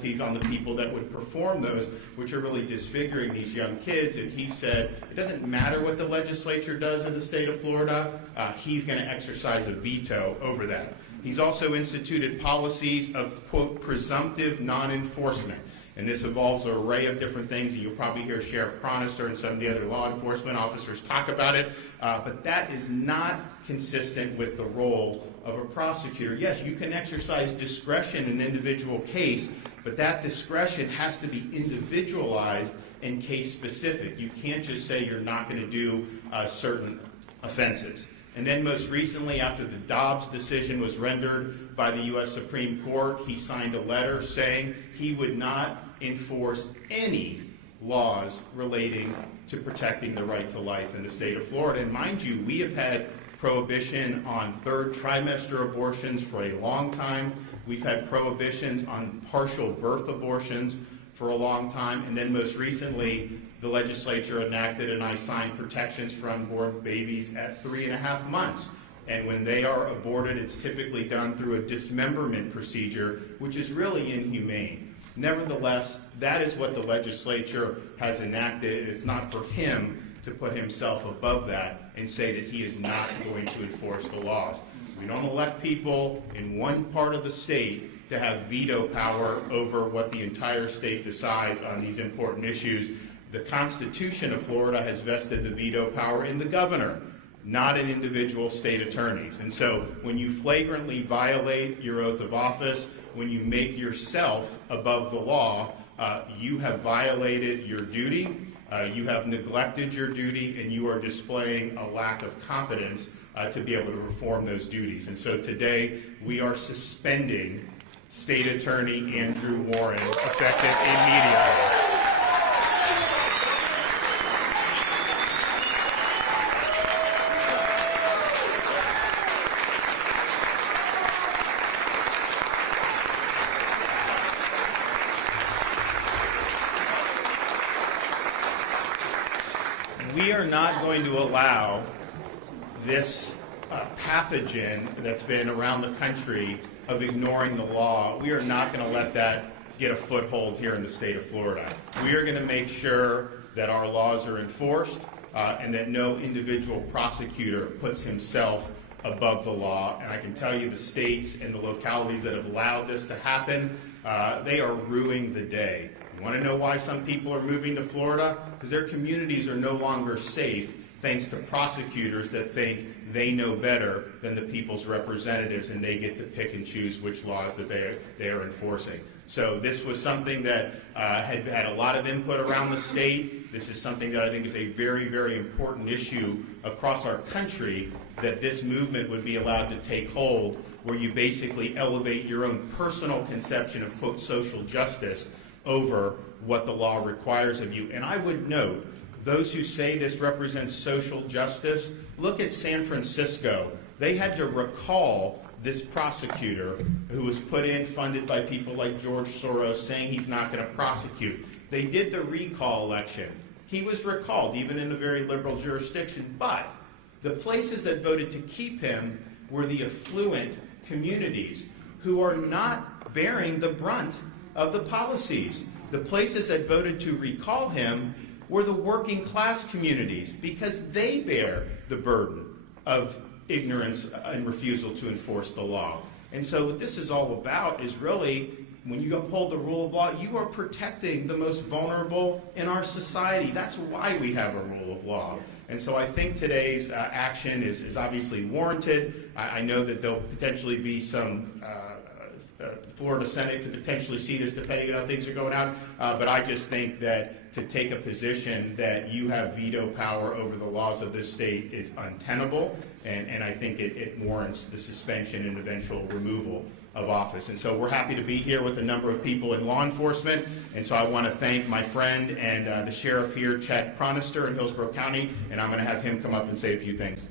penalties on the people that would perform those, which are really disfiguring these young kids. And he said it doesn't matter what the legislature does in the state of Florida, he's going to exercise a veto over that. He's also instituted policies of, quote, presumptive non-enforcement. And this involves an array of different things, and you'll probably hear Sheriff Cronister and some of the other law enforcement officers talk about it, but that is not consistent with the role of a prosecutor. Yes, you can exercise discretion in an individual case, but that discretion has to be individualized and case specific. You can't just say you're not going to do certain offenses. And then most recently, after the Dobbs decision was rendered by the U.S. Supreme Court, he signed a letter saying he would not enforce any laws relating to protecting the right to life in the state of Florida. And mind you, we have had prohibition on third trimester abortions for a long time. We've had prohibitions on partial birth abortions for a long time. And then most recently, the legislature enacted and I signed protections for unborn babies at 3.5 months. And when they are aborted, it's typically done through a dismemberment procedure, which is really inhumane. Nevertheless, that is what the legislature has enacted. It's not for him to put himself above that and say that he is not going to enforce the laws. We don't elect people in one part of the state to have veto power over what the entire state decides on these important issues. The Constitution of Florida has vested the veto power in the governor, not in individual state attorneys. And so when you flagrantly violate your oath of office, when you make yourself above the law, you have violated your duty, you have neglected your duty, and you are displaying a lack of competence to be able to perform those duties. And so today we are suspending State Attorney Andrew Warren, effective immediately. We are not going to allow this pathogen that's been around the country of ignoring the law. We are not going to let that get a foothold here in the state of Florida. We are going to make sure that our laws are enforced and that no individual prosecutor puts himself above the law. And I can tell you the states and the localities that have allowed this to happen, they are ruining the day. You want to know why some people are moving to Florida? Because their communities are no longer safe thanks to prosecutors that think they know better than the people's representatives and they get to pick and choose which laws that they are enforcing. So this was something that had a lot of input around the state. This is something that I think is a very, very important issue across our country, that this movement would be allowed to take hold, where you basically elevate your own personal conception of, quote, social justice over what the law requires of you. And I would note, those who say this represents social justice, look at San Francisco. They had to recall this prosecutor who was put in, funded by people like George Soros, saying he's not going to prosecute. They did the recall election. He was recalled, even in a very liberal jurisdiction, but the places that voted to keep him were the affluent communities who are not bearing the brunt of the policies. The places that voted to recall him were the working class communities, because they bear the burden of ignorance and refusal to enforce the law. And so what this is all about is really, when you uphold the rule of law, you are protecting the most vulnerable in our society. That's why we have a rule of law. And so I think today's action is obviously warranted. I know that there'll potentially be some Florida Senate could potentially see this depending on how things are going out, but I just think that to take a position that you have veto power over the laws of this state is untenable, and I think it warrants the suspension and eventual removal of office. And so we're happy to be here with a number of people in law enforcement, and so I want to thank my friend and the sheriff here, Chad Cronister in Hillsborough County, and I'm going to have him come up and say a few things.